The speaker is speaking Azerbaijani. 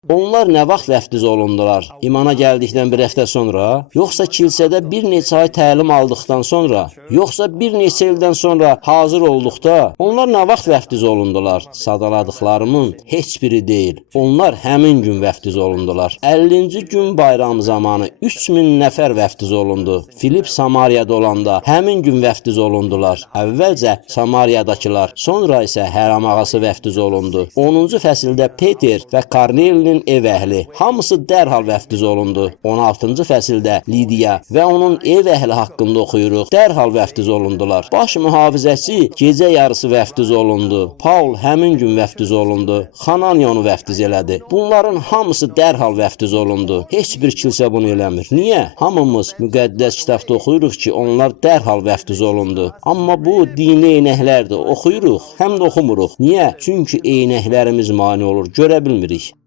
Onlar nə vaxt vəftiz olundular? İmana gəldikdən bir həftə sonra? Yoxsa kilsədə bir neçə ay təlim aldıqdan sonra? Yoxsa bir neçə ildən sonra hazır olduqda? Onlar nə vaxt vəftiz olundular? Sadaladıqlarımın heç biri deyil. Onlar həmin gün vəftiz olundular. 50-ci gün bayramı zamanı 3000 nəfər vəftiz olundu. Filip Samariyada olanda həmin gün vəftiz olundular. Əvvəlcə Samariyadakılar, sonra isə Hərəm ağası vəftiz olundu. 10-cu fəsildə Peter və Kornelinin ev əhli hamısı dərhal vəftiz olundu. 16-cı fəsildə Lidiya və onun ev əhli haqqında oxuyuruq. Dərhal vəftiz olundular. Baş mühafizəçi gecə yarısı vəftiz olundu. Paul həmin gün vəftiz olundu. Xananiya onu vəftiz elədi. Bunların hamısı dərhal vəftiz olundu. Heç bir kilsə bunu eləmir. Niyə? Hamımız müqəddəs kitabda oxuyuruq ki, onlar dərhal vəftiz olundu. Amma bu dini eynəklərdir. Oxuyuruq, həm də oxumuruq. Niyə? Çünki eynəklərimiz mane olur. Görə bilmirik.